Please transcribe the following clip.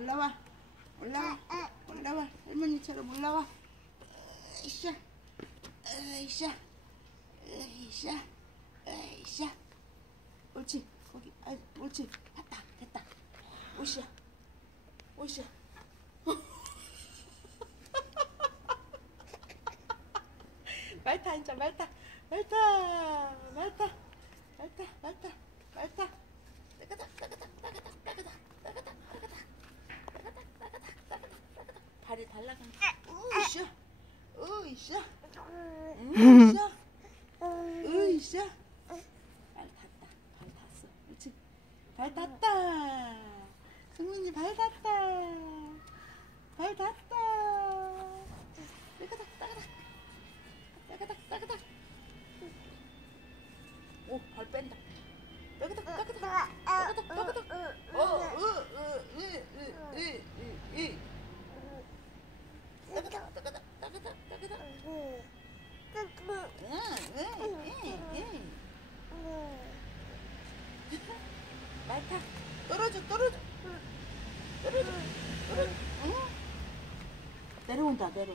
올라와. 올라와. 올라와. 할머니처럼 올라와. 으쌰. 으쌰. 으쌰. 으쌰. 옳지. 거기. 아, 옳지. 됐다. 됐다. 오쌰. 오쌰. 말타 앉아. 말타. 말타. 말타. 말타. 말타. 말타. 나가다. 나가다. 나가다. 나가다. 나가다. 나가다. 나가다. 나가다. 나가다. 나가다. 발이 달라간다. 으쌰. 으쌰. 으쌰. 으쌰. 발 탔다. 발 탔어. 그렇지. 발 탔다. 승민이 발 탔다. 발 탔다. 나가다. 나가다. 나가다. 나가다. 오, 발 뺀다. 나가다. 나가다. 나가다. 나가다. 나가다. 나가다. 나가다. 나가다. 말타. 떨어져. 떨어져. 떨어져. 떨어져. 내려온다. 내려.